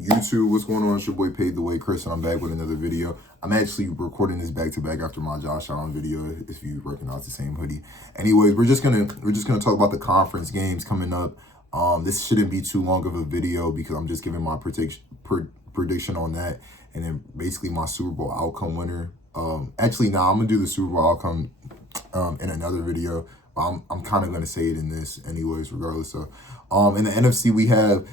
YouTube, what's going on? It's your boy Paved the Way, Chris, and I'm back with another video. I'm actually recording this back to back after my Josh Allen video, if you recognize the same hoodie. Anyways, we're just gonna talk about the conference games coming up. This shouldn't be too long of a video because I'm just giving my prediction on that, and then basically my Super Bowl outcome winner. I'm gonna do the Super Bowl outcome in another video. I'm kind of gonna say it in this anyways, regardless. So, in the NFC we have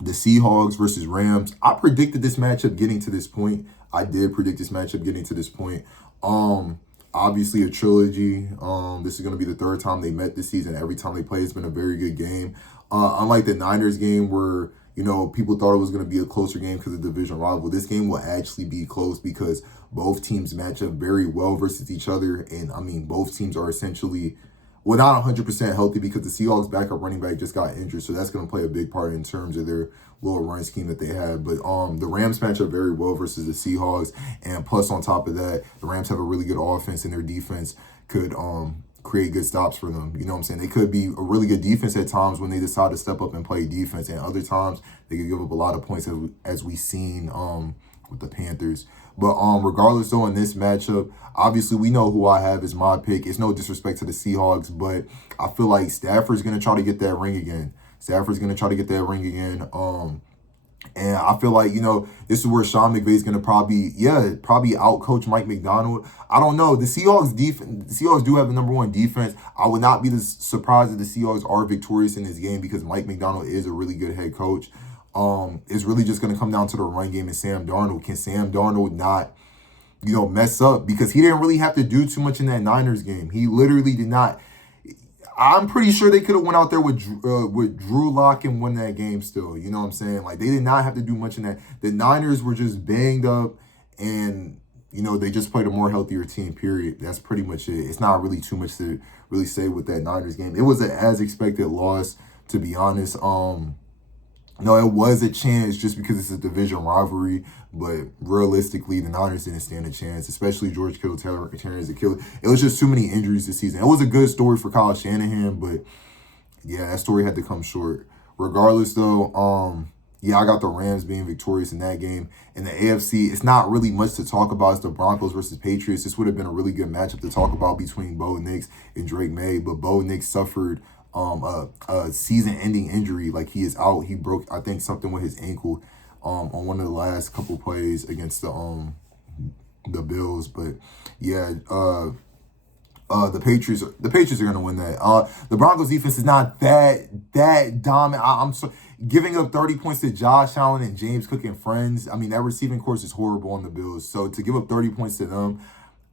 the Seahawks versus Rams. I predicted this matchup getting to this point. I did predict this matchup getting to this point. Obviously a trilogy. This is going to be the third time they met this season. Every time they play, it's been a very good game. Unlike the Niners game where, people thought it was going to be a closer game because of the division rival, this game will actually be close because both teams match up very well versus each other. And, both teams are essentially, not 100% healthy because the Seahawks backup running back just got injured. So that's going to play a big part in terms of their little run scheme that they have. But the Rams match up very well versus the Seahawks. And plus on top of that, the Rams have a really good offense and their defense could create good stops for them. You know what I'm saying? They could be a really good defense at times when they decide to step up and play defense. And other times they could give up a lot of points as we've seen with the Panthers. But regardless though, in this matchup, obviously we know who I have as my pick. It's no disrespect to the Seahawks, but I feel like Stafford's going to try to get that ring again. And I feel like, this is where Sean McVay's going to probably out-coach Mike Macdonald. I don't know. The Seahawks do have the #1 defense. I would not be surprised if the Seahawks are victorious in this game because Mike Macdonald is a really good head coach. It's really just going to come down to the run game and Sam Darnold. Can Sam Darnold not, mess up? Because he didn't really have to do too much in that Niners game. He literally did not. I'm pretty sure they could have went out there with Drew Lock and won that game still. You know what I'm saying? Like, they did not have to do much in that. The Niners were just banged up and, they just played a more healthier team, period. That's pretty much it. It's not really too much to really say with that Niners game. It was an as-expected loss, to be honest. No, it was a chance just because it's a division rivalry, but realistically, the Niners didn't stand a chance, especially George Kittle, Terrence Achilles. It was just too many injuries this season. It was a good story for Kyle Shanahan, but yeah, that story had to come short. Regardless, though, I got the Rams being victorious in that game. In the AFC, it's not really much to talk about. It's the Broncos versus Patriots. This would have been a really good matchup to talk about between Bo Nix and Drake May, but Bo Nix suffered a season-ending injury. Like, he is out. He broke, I think, something with his ankle on one of the last couple plays against the Bills. But yeah, the Patriots are gonna win that. The Broncos defense is not that dominant. I'm so giving up 30 points to Josh Allen and James Cook and friends. That receiving course is horrible on the Bills. So to give up 30 points to them,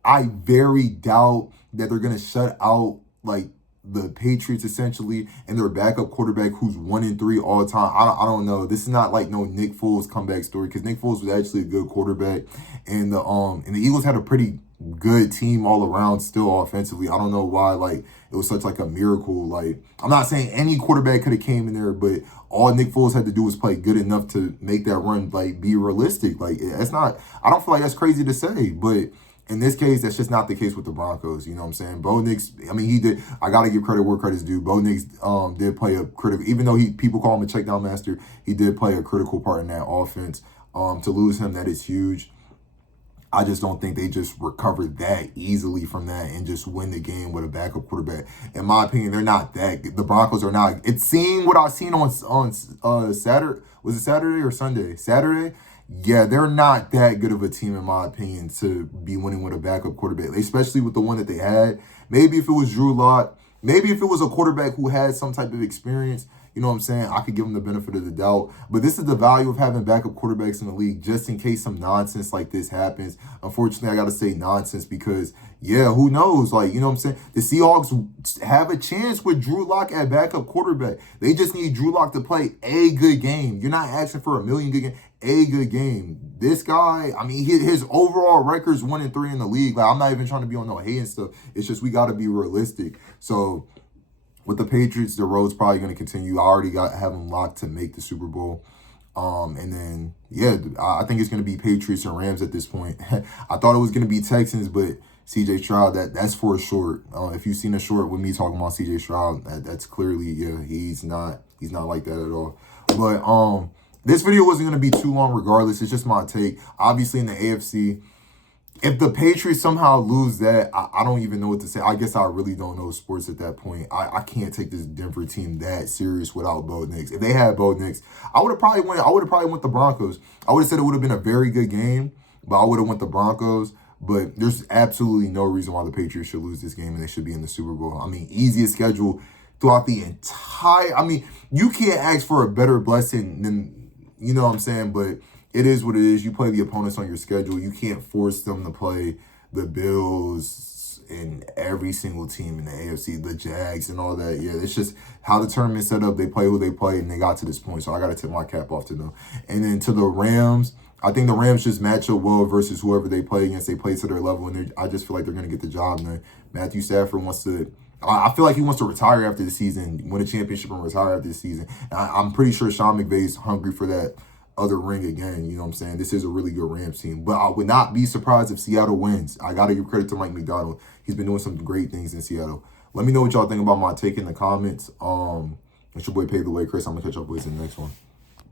I very doubt that they're gonna shut out like the Patriots essentially and their backup quarterback who's 1-3 all the time. I don't know. This is not like no Nick Foles comeback story because Nick Foles was actually a good quarterback, and the Eagles had a pretty good team all around still offensively. I don't know why it was such like a miracle. Like, I'm not saying any quarterback could have came in there, but all Nick Foles had to do was play good enough to make that run be realistic. Like, it's not. I don't feel like that's crazy to say, but in this case, that's just not the case with the Broncos. You know what I'm saying? Bo Nix, he did. I got to give credit where credit's due. Bo Nix did play a critical, even though people call him a checkdown master, he did play a critical part in that offense. To lose him, that is huge. I just don't think they just recovered that easily from that and just win the game with a backup quarterback. In my opinion, they're not that. The Broncos are not. It's seeing what I've seen on Saturday. Was it Saturday or Sunday? Saturday. Yeah, they're not that good of a team, in my opinion, to be winning with a backup quarterback, especially with the one that they had. Maybe if it was Drew Lock, maybe if it was a quarterback who had some type of experience, you know what I'm saying, I could give them the benefit of the doubt. But this is the value of having backup quarterbacks in the league, just in case some nonsense like this happens. Unfortunately, I got to say nonsense because, yeah, who knows? Like, you know what I'm saying? The Seahawks have a chance with Drew Lock at backup quarterback. They just need Drew Lock to play a good game. You're not asking for a million good games. A good game. This guy, his overall record's 1-3 in the league. Like, I'm not even trying to be on no hate and stuff. It's just we got to be realistic. So with the Patriots, the road's probably going to continue. I already have them locked to make the Super Bowl. And then, yeah, I think it's going to be Patriots and Rams at this point. I thought it was going to be Texans, but CJ Stroud, that's for a short. If you've seen a short with me talking about CJ Stroud, that's clearly, yeah, he's not like that at all. But This video wasn't going to be too long regardless. It's just my take. Obviously, in the AFC, if the Patriots somehow lose that, I don't even know what to say. I guess I really don't know sports at that point. I can't take this Denver team that serious without Bo Nix. If they had Bo Nix, I would have probably went the Broncos. I would have said it would have been a very good game, but I would have went the Broncos. But there's absolutely no reason why the Patriots should lose this game and they should be in the Super Bowl. I mean, easiest schedule throughout the entire. I mean, you can't ask for a better blessing than, you know what I'm saying? But it is what it is. You play the opponents on your schedule. You can't force them to play the Bills and every single team in the AFC, the Jags and all that. Yeah, it's just how the tournament's set up. They play who they play, and they got to this point. So I got to tip my cap off to them. And then to the Rams, I think the Rams just match up well versus whoever they play against. They play to their level, and I just feel like they're going to get the job done. Matthew Stafford wants to... I feel like he wants to retire after the season, win a championship and retire after the season. I'm pretty sure Sean McVay's hungry for that other ring again. You know what I'm saying? This is a really good Rams team. But I would not be surprised if Seattle wins. I got to give credit to Mike Macdonald. He's been doing some great things in Seattle. Let me know what y'all think about my take in the comments. It's your boy Pave the Way, Chris. I'm going to catch up with you in the next one.